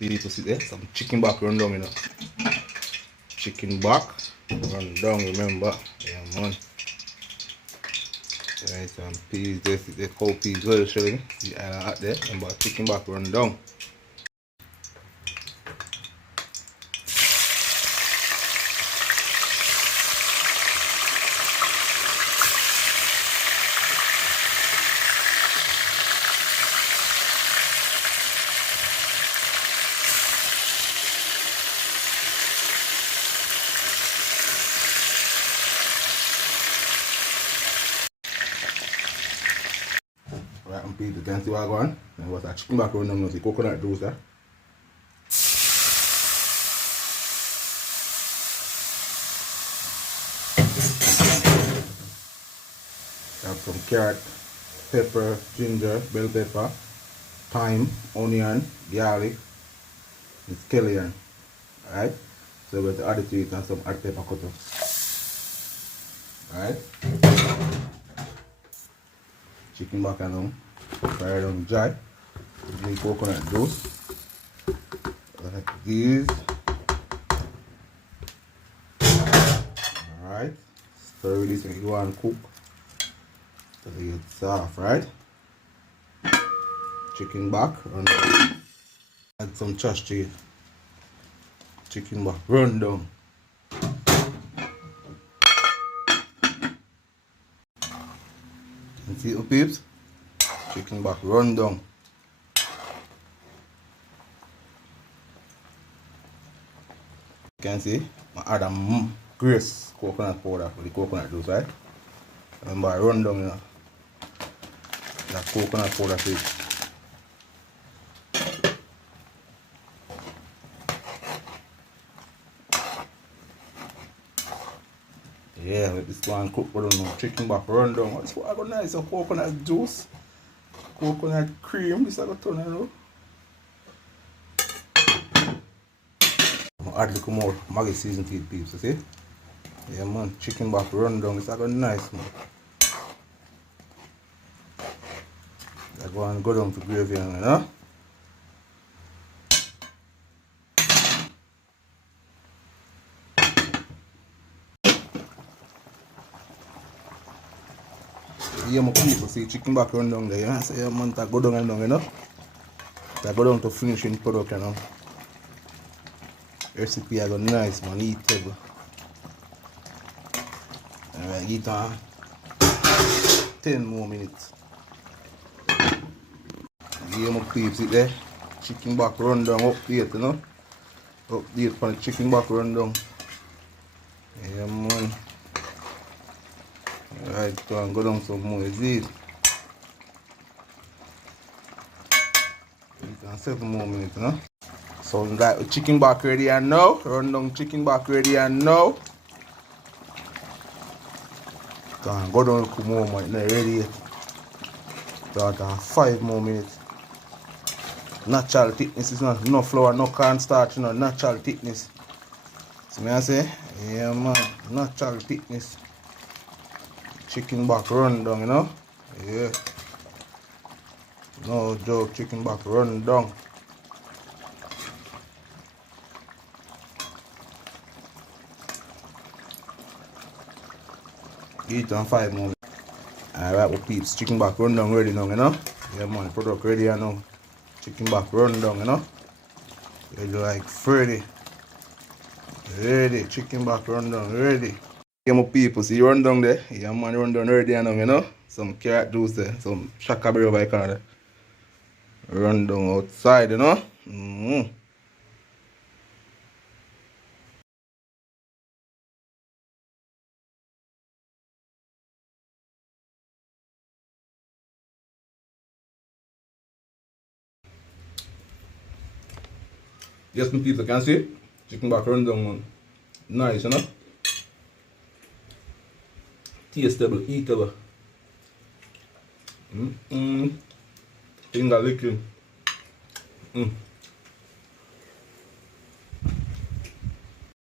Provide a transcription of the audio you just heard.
See to see there, some chicken back run down, you know. Chicken back run down, remember. Yeah, man. Right, some peas, the cow peas well showing. The island out there, remember, chicken back run down. Right, and peas, you can see what I go on. And what's that chicken back run down, the coconut juice there. Have some carrot, pepper, ginger, bell pepper, thyme, onion, garlic, and scallion. Alright? So we're going to add it to it and some hot pepper cut up. Alright? Chicken back and now. Fry it on dry. Drink coconut juice. Like this. Alright. Stir with this and you want to cook. Till it's soft, right? Chicken back, run down. Add some trash to it. Chicken back, run down. You see it, peeps? Chicken back, run down. You can see, I add a grace coconut powder for the coconut juice, right? Remember, I run down, you know. That coconut powder to it. Yeah, let this one cook for them now. Chicken back run down. This one I got nice of coconut juice. Coconut cream. This I got turn around. I'm gonna add a little more Maggi season to it, peeps, you see? Yeah man, chicken back run down. This I got nice, man. I go and go down to gravy, you know? Yeah, my people see chicken back run down there, you know? So yeah man, I go down and down, you know? I go down to finishing product, you know? Recipe I got nice, man, eatable. Alright, eat on 10 more minutes. Yeah, my peeps, it there. Chicken back run down, update, you know? Update for the chicken back run down. Yeah, man. Alright, go and go down some more, is it? 7 more minutes, you know? So, like chicken back ready and now. Run down chicken back ready and now. Go down a little more, man. Not ready yet. Start 5 more minutes. Natural thickness is not no flour, no cornstarch, you know, natural thickness. See me I say? Yeah man, natural thickness. Chicken back run down, you know? Yeah. No joke, chicken back run down. Eat on 5 more. Alright, well peeps, chicken back run down ready now, you know? Yeah man, product ready now. Chicken back run down, you know? You like Freddy. Ready, chicken back run down, ready. Yeah, my people, see run down there. Yeah, man, run down ready now, you know? Some carrot juice there, some shakaberry over there. Run down outside, you know? Yes, my people, can see? Chicken back run down, nice, you know? Tasteable, eatable. Finger licking.